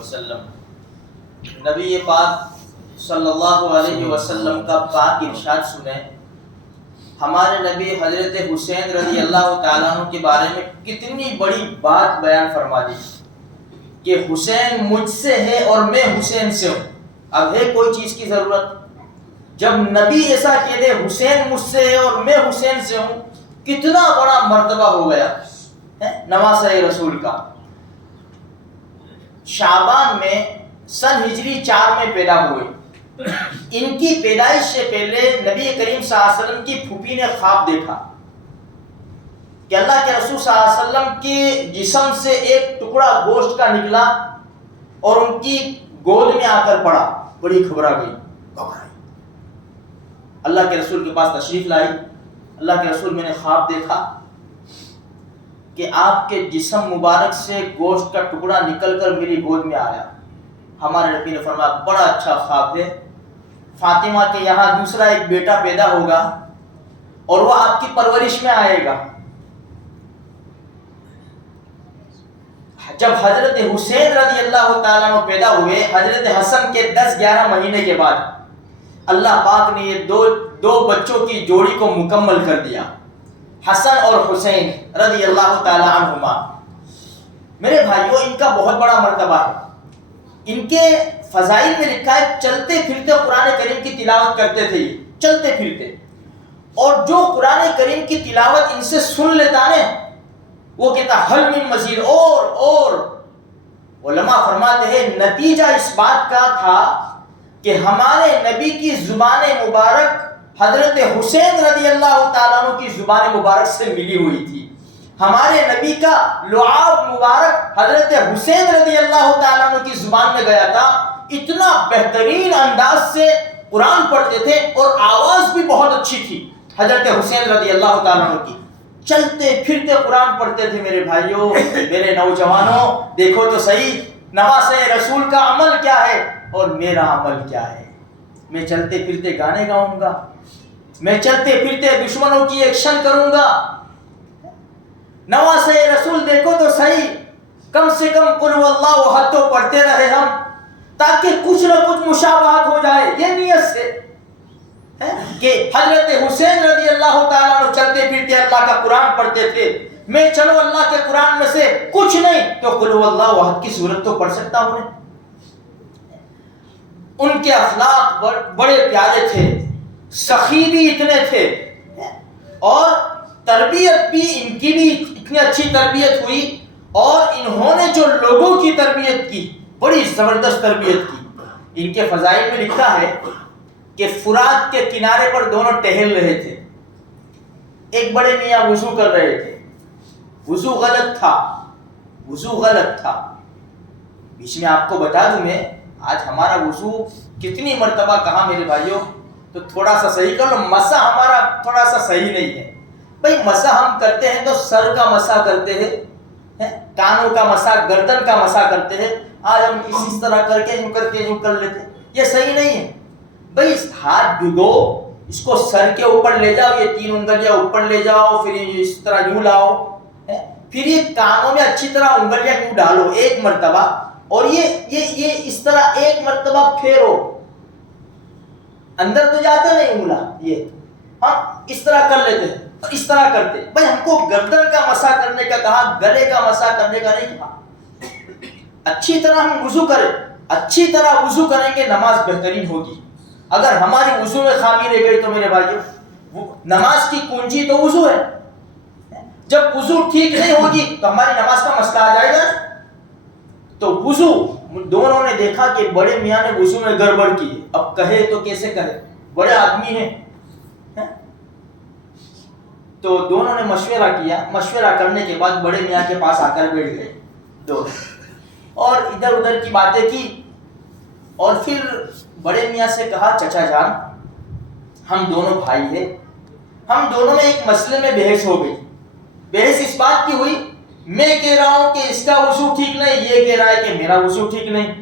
وسلم۔ نبی پاک صلی اللہ علیہ وسلم کا پاک ارشاد سنیں۔ ہمارے نبی حضرت حسین رضی اللہ تعالیٰ عنہ کے بارے میں کتنی بڑی بات بیان فرما دی کہ حسین مجھ سے ہے اور میں حسین سے ہوں۔ اب ہے کوئی چیز کی ضرورت؟ جب نبی ایسا کہہ دے حسین مجھ سے ہے اور میں حسین سے ہوں، کتنا بڑا مرتبہ ہو گیا نواسہ رسول کا۔ شعبان میں سن ہجری 4 میں پیدا ہوئے۔ ان کی پیدائش سے پہلے نبی کریم صلی اللہ علیہ وسلم کی پھوپھی نے خواب دیکھا کہ اللہ کے رسول صلی اللہ علیہ وسلم کے جسم سے ایک ٹکڑا گوشت کا نکلا اور ان کی گود میں آ کر پڑا۔ بڑی گھبرا گئی، اللہ کے رسول کے پاس تشریف لائی۔ اللہ کے رسول میں نے خواب دیکھا کہ آپ کے جسم مبارک سے گوشت کا ٹکڑا نکل کر میری گود میں آیا۔ ہمارے نبی نے فرمایا بڑا اچھا خواب ہے، فاطمہ کے یہاں دوسرا ایک بیٹا پیدا ہوگا اور وہ آپ کی پرورش میں آئے گا۔ جب حضرت حسین رضی اللہ تعالیٰ عنہ پیدا ہوئے، حضرت حسن کے 10-11 مہینے کے بعد اللہ پاک نے یہ دو بچوں کی جوڑی کو مکمل کر دیا، حسن اور حسین رضی اللہ تعالیٰ عنہما۔ میرے بھائیوں، ان کا بہت بڑا مرتبہ ہے۔ ان کے فضائل میں لکھا ہے چلتے پھرتے قرآن کریم کی تلاوت کرتے تھے، یہ چلتے پھرتے، اور جو قرآن کریم کی تلاوت ان سے سن لیتا نا، وہ کہتا حل من مزید، اور علماء فرماتے ہیں نتیجہ اس بات کا تھا کہ ہمارے نبی کی زبان مبارک حضرت حسین رضی اللہ تعالیٰ عنہ کی زبان مبارک سے ملی ہوئی تھی۔ ہمارے نبی کا لعاب مبارک حضرت حسین رضی اللہ تعالیٰ عنہ کی زبان میں گیا تھا۔ اتنا بہترین انداز سے قرآن پڑھتے تھے اور آواز بھی بہت اچھی تھی حضرت حسین رضی اللہ تعالیٰ عنہ کی۔ چلتے پھرتے قرآن پڑھتے تھے۔ میرے بھائیوں، میرے نوجوانوں، دیکھو تو صحیح نواسہ رسول کا عمل کیا ہے اور میرا عمل کیا ہے۔ میں چلتے پھرتے گانے گاؤں گا، میں چلتے پھرتے دشمنوں کی ایکشن کروں گا۔ نواسہ رسول دیکھو تو صحیح، کم سے کم قل هو اللہ احد تو پڑھتے رہے ہم، تاکہ کچھ نہ کچھ مشابہت ہو جائے۔ یہ نیت سے کہ حضرت حسین رضی اللہ تعالیٰ عنہ چلتے پھرتے اللہ کا قرآن پڑھتے تھے، میں چلو اللہ کے قرآن میں سے کچھ نہیں تو قل هو اللہ احد کی صورت تو پڑھ سکتا ہوں۔ ان کے اخلاق بڑے پیارے تھے، سخی بھی اتنے تھے، اور تربیت بھی ان کی بھی اتنی اچھی تربیت ہوئی، اور انہوں نے جو لوگوں کی تربیت کی بڑی زبردست تربیت کی۔ ان کے فضائل میں لکھا ہے کہ فرات کے کنارے پر دونوں ٹہل رہے تھے۔ ایک بڑے میاں وضو کر رہے تھے، وضو غلط تھا۔ بیچ میں آپ کو بتا دوں میں، آج ہمارا وضو کتنی مرتبہ کہا میرے بھائیوں، تو تھوڑا سا صحیح کر لو۔ مسح ہمارا تھوڑا سا صحیح نہیں ہے بھائی۔ مسح ہم کرتے ہیں تو سر کا مسح کرتے ہیں، کانوں کا مسح، گردن کا مسح کرتے ہیں۔ آج ہم اس طرح کر کے یوں کر لیتے، یہ صحیح نہیں ہے بھائی۔ ہاتھ بھگو، اس کو سر کے اوپر لے جاؤ، یہ 3 انگلیاں اوپر لے جاؤ، پھر اس طرح یوں لاؤ، پھر یہ کانوں میں اچھی طرح انگلیاں یوں ڈالو ایک مرتبہ، اور یہ اس طرح ایک مرتبہ پھیرو، اندر تو جاتا نہیں انگلا، یہ ہم اس طرح کر لیتے ہیں، اس طرح کرتے بھائی۔ ہم کو گردن کا مسح کرنے کا کہا، گلے کا مسح کرنے کا نہیں کہا۔ اچھی طرح ہم وضو کریں، اچھی طرح وضو کریں گے نماز بہترین ہوگی۔ اگر ہماری وضو میں خامی رہ گئی تو میرے بھائیوں، نماز کی کنجی تو وضو ہے۔ جب وضو ٹھیک نہیں ہوگی تو ہماری نماز کا مسئلہ آ جائے گا۔ تو وضو، دونوں نے دیکھا کہ بڑے میاں نے وضو میں گڑبڑ کی، اب کہے تو کیسے کہے، بڑے آدمی ہیں۔ تو دونوں نے مشورہ کیا، مشورہ کرنے کے بعد بڑے میاں کے پاس آ کر بیٹھ گئے دونوں، اور ادھر ادھر کی باتیں کی، اور پھر بڑے میاں سے کہا چچا جان، ہم دونوں بھائی ہیں، ہم دونوں میں ایک مسئلے میں بحث ہو گئی۔ بحث اس بات کی ہوئی، میں کہہ رہا ہوں کہ اس کا وضو ٹھیک نہیں، یہ کہہ رہا ہے کہ میرا وضو ٹھیک نہیں۔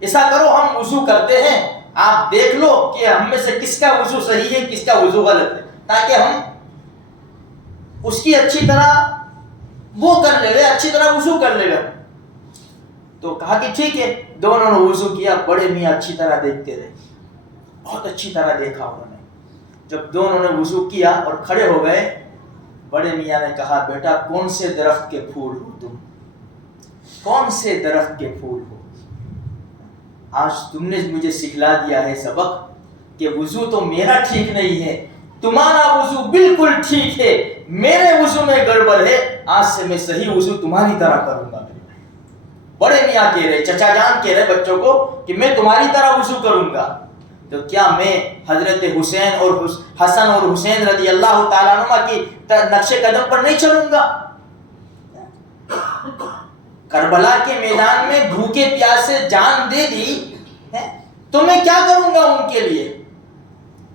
ایسا کرو ہم وضو کرتے ہیں، آپ دیکھ لو کہ ہم میں سے کس کا وضو صحیح ہے کس کا وضو غلط ہے، تاکہ ہم اس کی اچھی طرح وہ کر لے گا، اچھی طرح وضو کر لے گا۔ تو کہا کہ ٹھیک ہے. دونوں نے وضو کیا. بڑے میاں اچھی طرح دیکھتے رہے, بہت اچھی طرح دیکھا انہوں نے. جب دونوں نے وضو کیا اور کھڑے ہو گئے, بڑے میاں نے کہا بیٹا کون سے درخت کے پھول ہو تم, کون سے درخت کے پھول ہو؟ آج تم نے مجھے سکھلا دیا ہے سبق کہ وضو تو میرا ٹھیک نہیں ہے, تمہارا وضو بالکل ٹھیک ہے, میرے وضو میں گڑبڑ ہے. آج سے میں صحیح وضو تمہاری طرح کروں گا. بڑے میاں کہہ رہے, چچا جان کہہ رہے بچوں کو کہ میں تمہاری طرح وضو کروں گا. تو کیا میں حضرت حسین اور حسن اور حسین رضی اللہ تعالیٰ عنہ کی نقش قدم پر نہیں چلوں گا؟ کربلا کے میدان میں بھوکے پیاسے جان دے دی تو میں کیا کروں گا ان کے لیے؟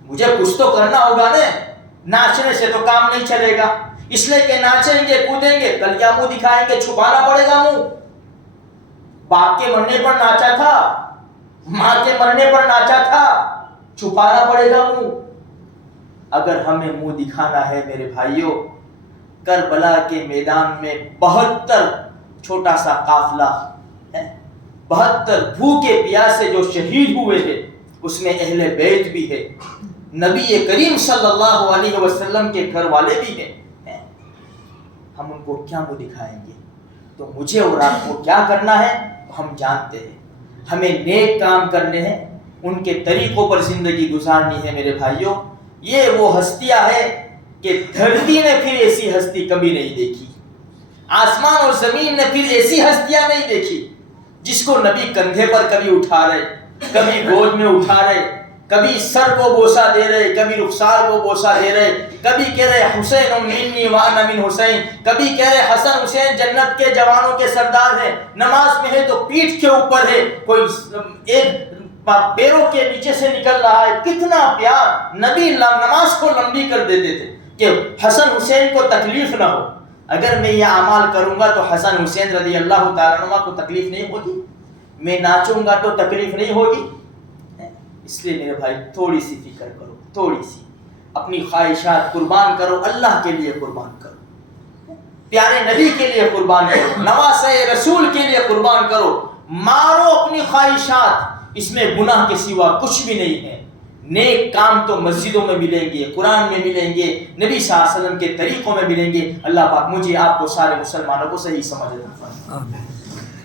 مجھے کچھ تو کرنا ہوگا نا. ناچنے سے تو کام نہیں چلے گا, اس لیے کہ ناچیں گے کودیں گے کل کیا منہ دکھائیں گے, چھپانا پڑے گا منہ. باپ کے مرنے پر ناچا تھا, ماں کے مرنے پر ناچا تھا, چھپانا پڑے گا منہ. اگر ہمیں منہ دکھانا ہے میرے بھائیوں, کربلا کے میدان میں 72 چھوٹا سا قافلہ, 72 بھوکے پیاسے جو شہید ہوئے ہیں, اس میں اہل بیت بھی ہے, نبی کریم صلی اللہ علیہ وسلم کے گھر والے بھی ہیں. ہم ان کو کیا منہ دکھائیں گے؟ تو مجھے اور آپ کو کیا کرنا ہے ہم جانتے ہیں. ہمیں نیک کام کرنے ہیں, ان کے طریقوں پر زندگی گزارنی ہے میرے بھائیوں. یہ وہ ہستیاں ہے کہ دھرتی نے پھر ایسی ہستی کبھی نہیں دیکھی, آسمان اور زمین نے پھر ایسی ہستیاں نہیں دیکھی جس کو نبی کندھے پر کبھی اٹھا رہے, کبھی گود میں اٹھا رہے, کبھی سر کو بوسہ دے رہے, کبھی رخسار کو بوسہ دے رہے, کبھی کہہ رہے حسین منی وانا من حسین, کبھی کہہ رہے حسن حسین جنت کے جوانوں کے سردار ہیں. نماز میں ہے تو پیٹھ کے اوپر ہے, کوئی ایک پیروں کے نیچے سے نکل رہا ہے. کتنا پیار, نبی نماز کو لمبی کر دیتے تھے کہ حسن حسین کو تکلیف نہ ہو. اگر میں یہ اعمال کروں گا تو حسن حسین رضی اللہ تعالیٰ عنہ کو تکلیف نہیں ہوگی, میں ناچوں گا تو تکلیف نہیں ہوگی. اس لیے میرے بھائی تھوڑی سی فکر کرو, تھوڑی سی اپنی خواہشات قربان کرو, اللہ کے لیے قربان کرو, پیارے نبی کے لیے قربان کرو, نواسے رسول کے لیے قربان کرو. مارو اپنی خواہشات, اس میں گناہ کے سوا کچھ بھی نہیں ہے. نیک کام تو مسجدوں میں ملیں گے, قرآن میں ملیں گے, نبی صلی اللہ علیہ وسلم کے طریقوں میں ملیں گے. اللہ پاک مجھے آپ کو سارے مسلمانوں کو صحیح سمجھ عطا فرمائے.